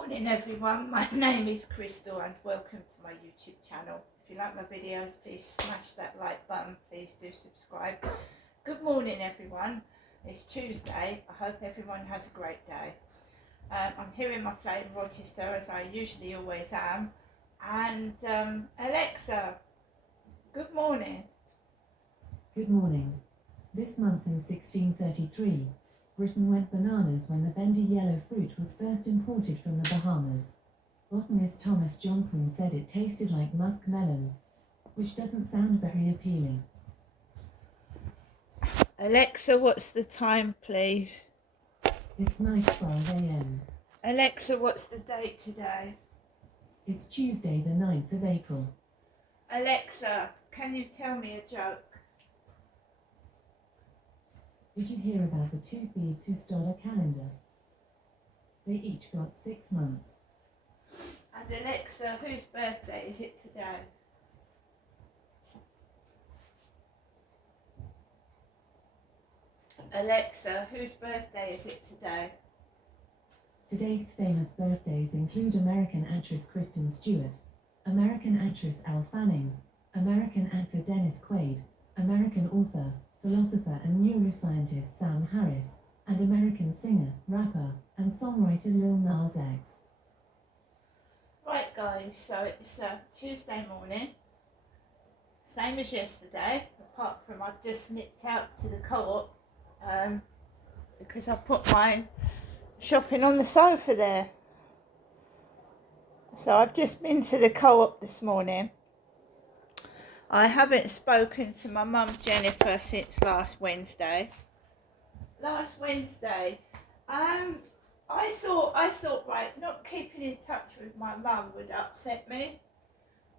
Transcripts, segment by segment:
Morning everyone, my name is Crystal and welcome to my YouTube channel. If you like my videos, please smash that like button, please do subscribe. Good morning everyone, it's Tuesday, I hope everyone has a great day. I'm here in my flat in Rochester as I usually always am, and Alexa, good morning. Good morning. This month in 1633, Britain went bananas when the bendy yellow fruit was first imported from the Bahamas. Botanist Thomas Johnson said it tasted like muskmelon, which doesn't sound very appealing. Alexa, what's the time please? It's 9:12 a.m. Alexa, what's the date today? It's Tuesday the 9th of April. Alexa, can you tell me a joke? Did you hear about the two thieves who stole a calendar? They each got 6 months. And Alexa, whose birthday is it today? Alexa, whose birthday is it today? Today's famous birthdays include American actress Kristen Stewart, American actress Elle Fanning, American actor Dennis Quaid, American author, philosopher and neuroscientist Sam Harris, and American singer, rapper, and songwriter Lil Nas X. Right guys, so it's Tuesday morning, same as yesterday, apart from I've just nipped out to the co-op because I put my shopping on the sofa there. So I've just been to the co-op this morning. I haven't spoken to my mum Jennifer since last Wednesday. I thought right, not keeping in touch with my mum would upset me,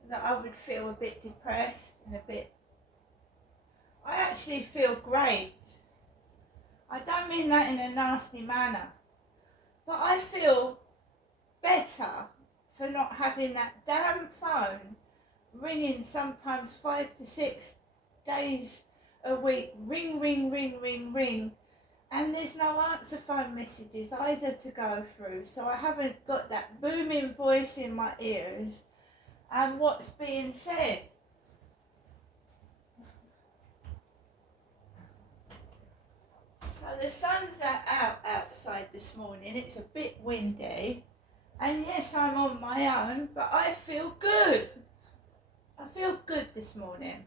that I would feel a bit depressed and I actually feel great. I don't mean that in a nasty manner, but I feel better for not having that damn phone ringing sometimes 5 to 6 days a week, ring, and there's no answer phone messages either to go through, so I haven't got that booming voice in my ears and what's being said. So the sun's out outside this morning, it's a bit windy, and yes, I'm on my own, but I feel good. I feel good this morning.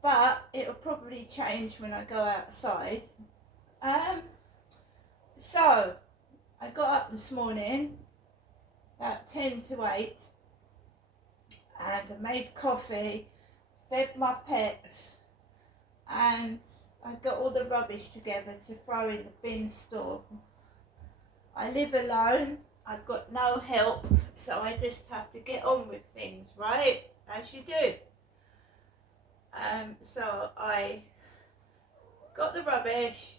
But it'll probably change when I go outside. So I got up this morning about 10 to 8 and I made coffee, fed my pets, and I got all the rubbish together to throw in the bin store. I live alone, I've got no help, so I just have to get on with things, right? As you do. So I got the rubbish,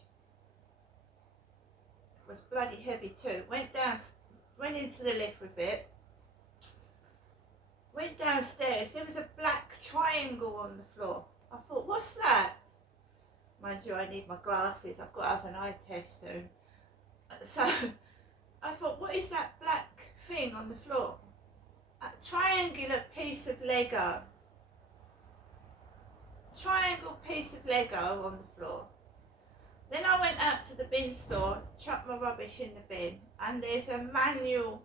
it was bloody heavy too, went into the lift with it, went downstairs, there was a black triangle on the floor. I thought, what's that? Mind you, I need my glasses, I've got to have an eye test soon. So I thought, what is that black thing on the floor? A triangular piece of Lego. Triangle piece of Lego on the floor. Then I went out to the bin store, chucked my rubbish in the bin, and there's a manual,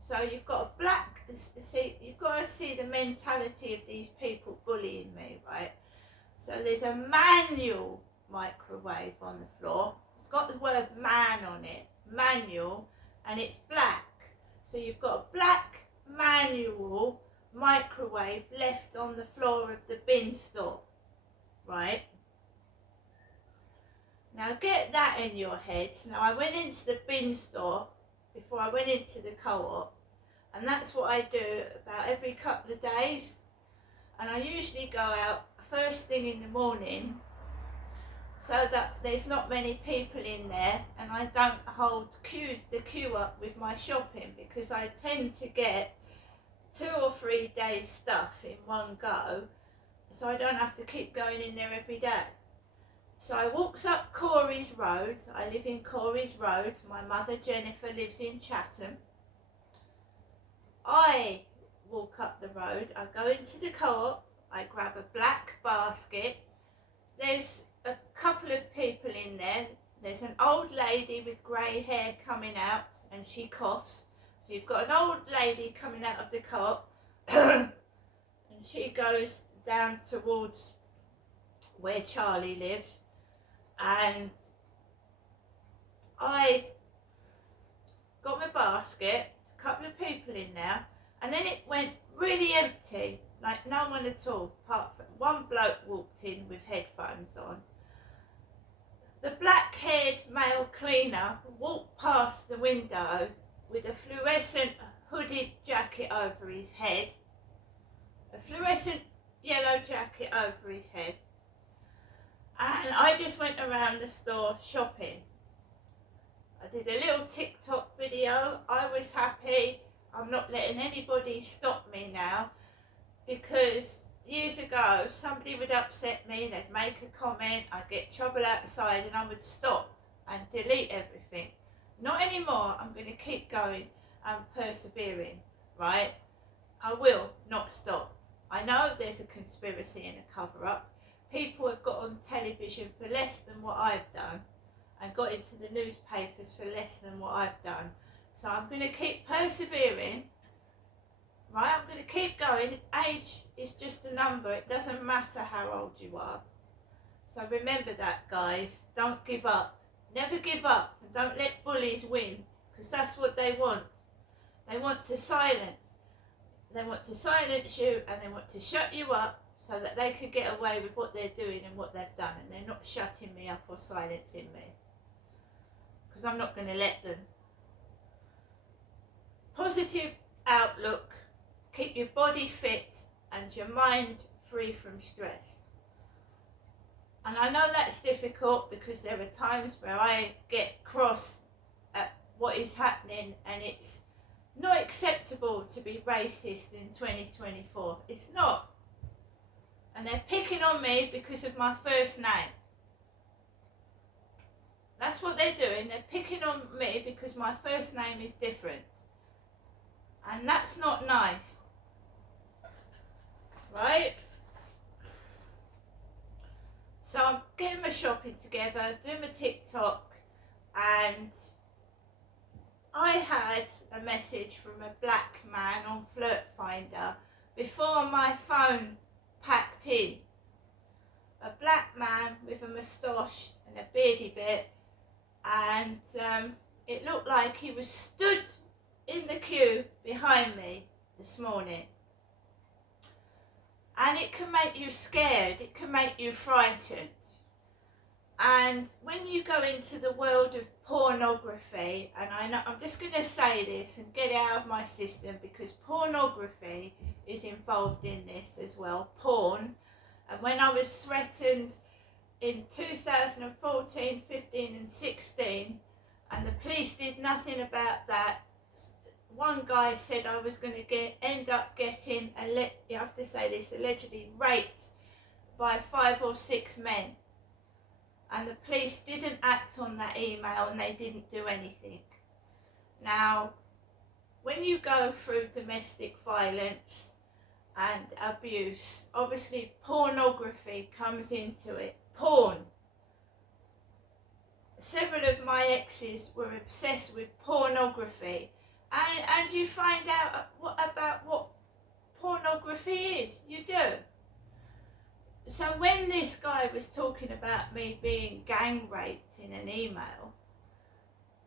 so you've got a you've got to see the mentality of these people bullying me, right? So there's a manual microwave on the floor. It's got the word man on it, manual, and it's black. So you've got a black manual microwave left on the floor of the bin store, right? Now get that in your heads. Now I went into the bin store before I went into the co-op, and that's what I do about every couple of days, and I usually go out first thing in the morning so that there's not many people in there and I don't hold the queue up with my shopping, because I tend to get 2 or 3 days stuff in one go, so I don't have to keep going in there every day. So I walks up Corey's Road. I live in Corey's Road. My mother Jennifer lives in Chatham. I walk up the road. I go into the co-op. I grab a black basket. There's a couple of people in there. There's an old lady with grey hair coming out and she coughs. So you've got an old lady coming out of the co-op and she goes down towards where Charlie lives, and I got my basket, a couple of people in there, and then it went really empty, like no one at all, apart from one bloke walked in with headphones on. The black-haired male cleaner walked past the window with a fluorescent hooded jacket over his head, a fluorescent yellow jacket over his head, and I just went around the store shopping. I did a little TikTok video. I was happy. I'm not letting anybody stop me now, because years ago somebody would upset me, they'd make a comment, I'd get trouble outside and I would stop and delete everything. Not anymore. I'm going to keep going and persevering, right? I will not stop. I know there's a conspiracy and a cover-up. People have got on television for less than what I've done and got into the newspapers for less than what I've done. So I'm going to keep persevering, right? I'm going to keep going. Age is just a number. It doesn't matter how old you are. So remember that, guys. Don't give up. Never give up, and don't let bullies win, because that's what they want. They want to silence. They want to silence you, and they want to shut you up so that they can get away with what they're doing and what they've done, and they're not shutting me up or silencing me, because I'm not going to let them. Positive outlook. Keep your body fit and your mind free from stress. And I know that's difficult, because there are times where I get cross at what is happening, and it's not acceptable to be racist in 2024. It's not. And they're picking on me because of my first name. That's what they're doing. They're picking on me because my first name is different. And that's not nice. Right? So I'm getting my shopping together, doing my TikTok, and I had a message from a black man on Flirt Finder before my phone packed in. A black man with a moustache and a beardy bit, and it looked like he was stood in the queue behind me this morning. And it can make you scared, it can make you frightened. And when you go into the world of pornography, and I know, I'm just going to say this and get it out of my system, because pornography is involved in this as well, porn. And when I was threatened in 2014, 15 and 16, and the police did nothing about that, one guy said I was going to end up getting, you have to say this, allegedly raped by 5 or 6 men. And the police didn't act on that email, and they didn't do anything. Now, when you go through domestic violence and abuse, obviously pornography comes into it. Porn. Several of my exes were obsessed with pornography. And you find out about what pornography is. You do. So when this guy was talking about me being gang raped in an email,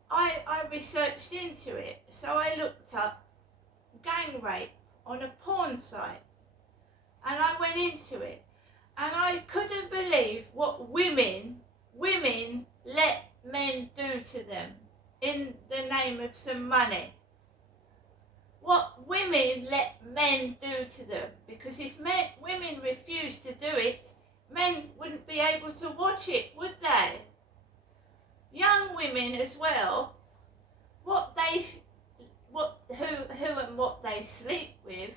I researched into it. So I looked up gang rape on a porn site, and I went into it, and I couldn't believe what women let men do to them in the name of some money. What women let men do to them, because if women refused to do it, men wouldn't be able to watch it, would they? Young women as well, who and what they sleep with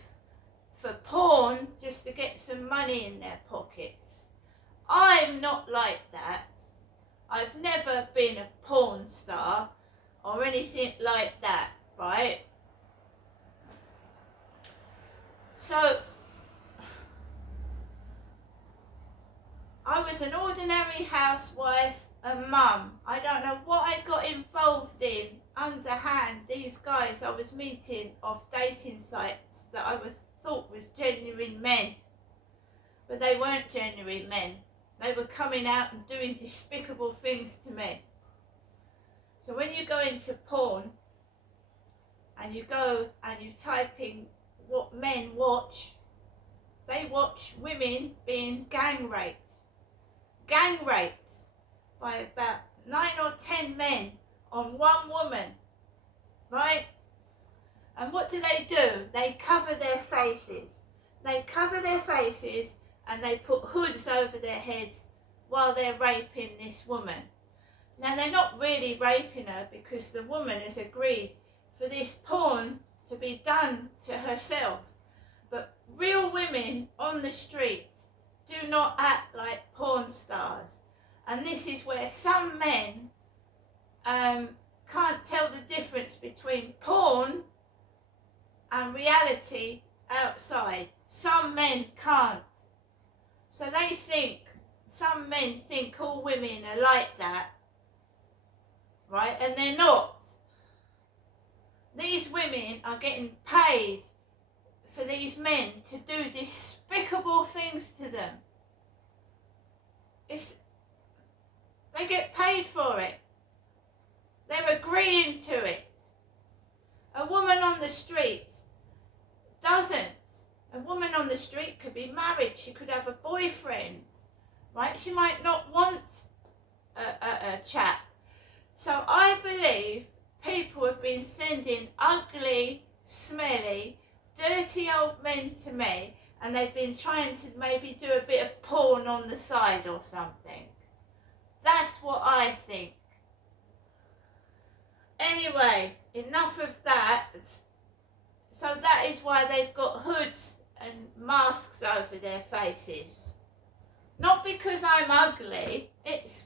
for porn, just to get some money in their pockets. I'm not like that. I've never been a porn star or anything like that, right? So, I was an ordinary housewife, a mum. I don't know what I got involved in underhand. These guys I was meeting off dating sites that I thought was genuine men, but they weren't genuine men. They were coming out and doing despicable things to me. So when you go into porn and you go and you type in what men watch, they watch women being gang raped by about 9 or 10 men on one woman, right? And what do? They cover their faces. And they put hoods over their heads while they're raping this woman. Now, they're not really raping her because the woman has agreed for this porn to be done to herself. But real women on the street do not act like porn stars. And this is where some men can't tell the difference between porn and reality outside. Some men can't. So some men think all women are like that, right? And they're not. These women are getting paid for these men to do despicable things to them. They get paid for it. They're agreeing to it. A woman on the street doesn't. A woman on the street could be married. She could have a boyfriend, right? She might not want a chap. So I believe people have been sending ugly, smelly, dirty old men to me, and they've been trying to maybe do a bit of porn on the side or something. That's what I think. Anyway, enough of that. So that is why they've got hoods and masks over their faces. Not because I'm ugly, it's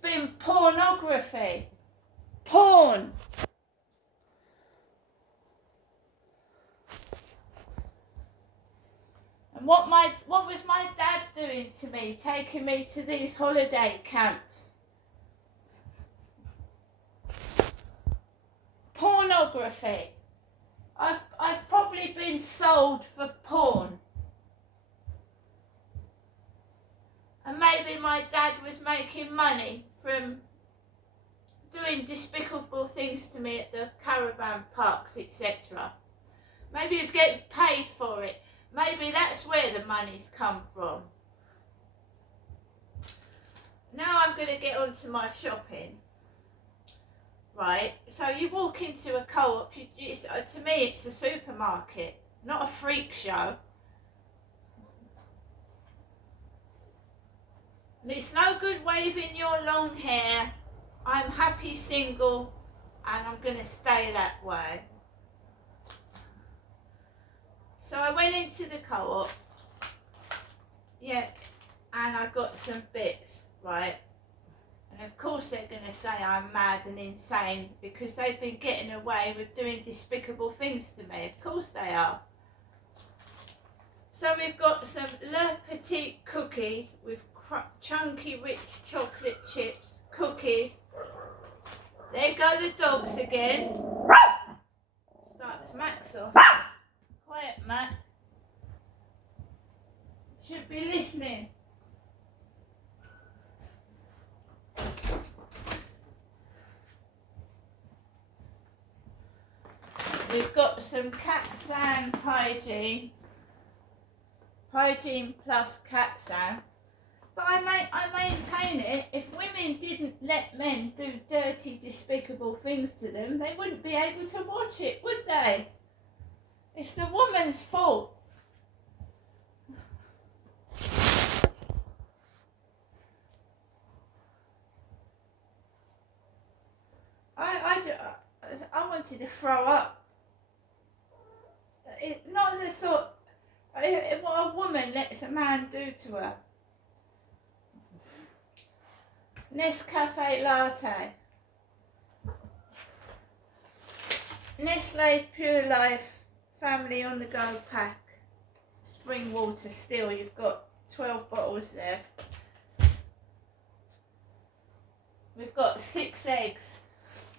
been pornography. Porn. And what was my dad doing to me, taking me to these holiday camps? Pornography. I've probably been sold for porn. And maybe my dad was making money from doing despicable things to me at the caravan parks, etc. Maybe he was getting paid for it. Maybe that's where the money's come from. Now I'm going to get on to my shopping. Right, so you walk into a co-op, to me it's a supermarket, not a freak show. And it's no good waving your long hair. I'm happy single and I'm going to stay that way. So I went into the co-op, yeah, and I got some bits, right? And of course they're going to say I'm mad and insane because they've been getting away with doing despicable things to me. Of course they are. So we've got some Le Petit cookie with chunky rich chocolate chips, cookies. There go the dogs again. Starts Max off. Quiet, Max. Should be listening. We've got some Catsan hygiene plus Catsan. But I maintain it, if women didn't let men do dirty, despicable things to them, they wouldn't be able to watch it, would they? It's the woman's fault. I wanted to throw up. Not the thought, what a woman lets a man do to her. Nescafe latte. Nestle Pure Life Family on the Go pack. Spring water still. You've got 12 bottles there. We've got 6 eggs.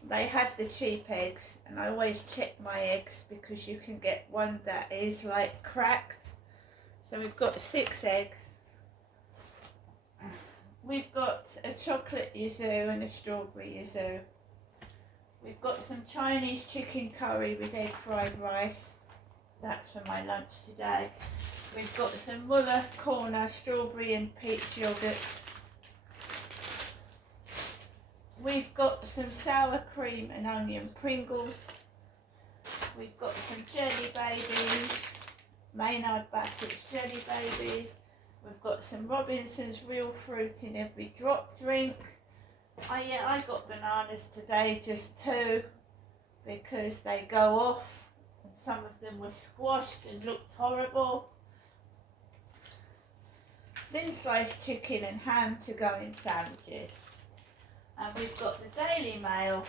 They had the cheap eggs, and I always check my eggs because you can get one that is like cracked. So we've got 6 eggs. We've got a chocolate yuzu and a strawberry yuzu. We've got some Chinese chicken curry with egg fried rice. That's for my lunch today. We've got some Muller Corner strawberry and peach yogurts. We've got some sour cream and onion Pringles. We've got some jelly babies, Maynard Bassett's jelly babies. We've got some Robinson's real fruit in every drop drink. Oh yeah, I got bananas today, just 2, because they go off and some of them were squashed and looked horrible. Thin sliced chicken and ham to go in sandwiches. And we've got the Daily Mail,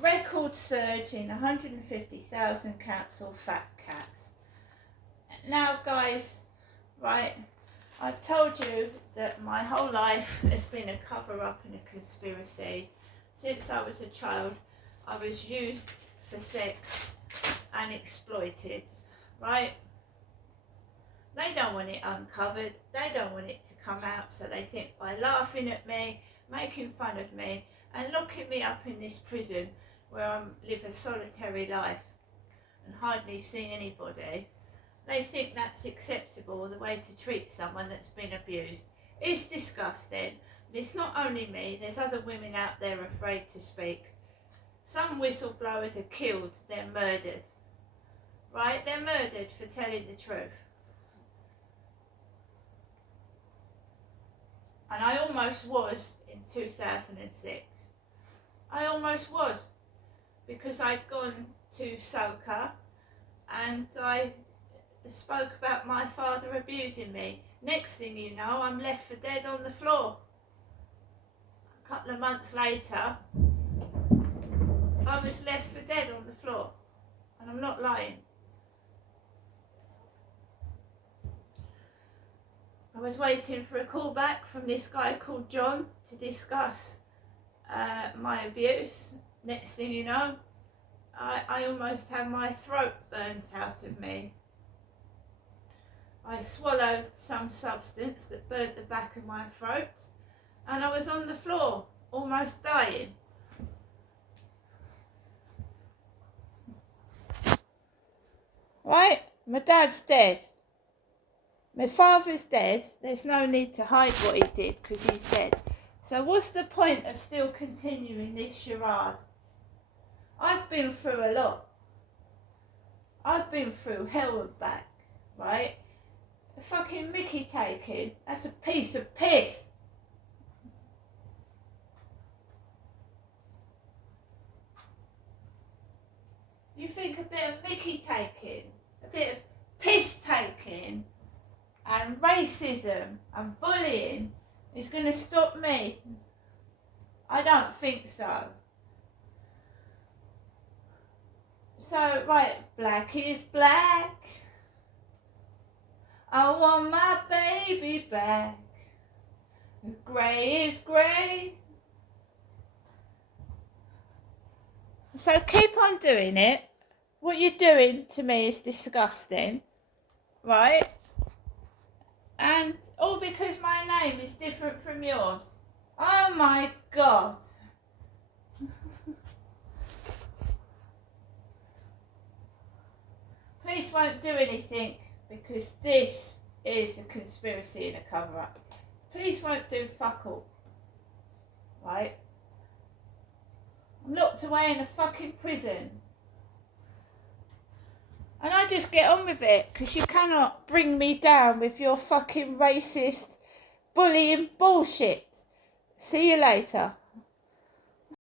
record surge in 150,000 capsule fat cats. Now guys, right, I've told you that my whole life has been a cover-up and a conspiracy. Since I was a child, I was used for sex and exploited, right? They don't want it uncovered, they don't want it to come out, so they think by laughing at me, making fun of me and locking me up in this prison where I live a solitary life and hardly see anybody, they think that's acceptable, the way to treat someone that's been abused. It's disgusting. It's not only me, there's other women out there afraid to speak. Some whistleblowers are killed, they're murdered. Right? They're murdered for telling the truth. And I almost was in 2006. I almost was, because I'd gone to Soka and I spoke about my father abusing me. Next thing you know, I'm left for dead on the floor. A couple of months later, I was left for dead on the floor, and I'm not lying. I was waiting for a call back from this guy called John to discuss my abuse. Next thing you know, I almost had my throat burnt out of me. I swallowed some substance that burnt the back of my throat, and I was on the floor, almost dying. Right? My dad's dead. My father's dead. There's no need to hide what he did because he's dead. So what's the point of still continuing this charade? I've been through a lot. I've been through hell and back, right? A fucking Mickey taking, that's a piece of piss. You think a bit of Mickey taking, a bit of piss taking and racism and bullying is going to stop me? I don't think so. So, right, black is black. I want my baby back. Grey is grey. So keep on doing it. What you're doing to me is disgusting, right? And all because my name is different from yours. Oh my God. Police won't do anything because this is a conspiracy and a cover-up. Police won't do fuck all, right? I'm locked away in a fucking prison. And I just get on with it because you cannot bring me down with your fucking racist, bullying bullshit. See you later.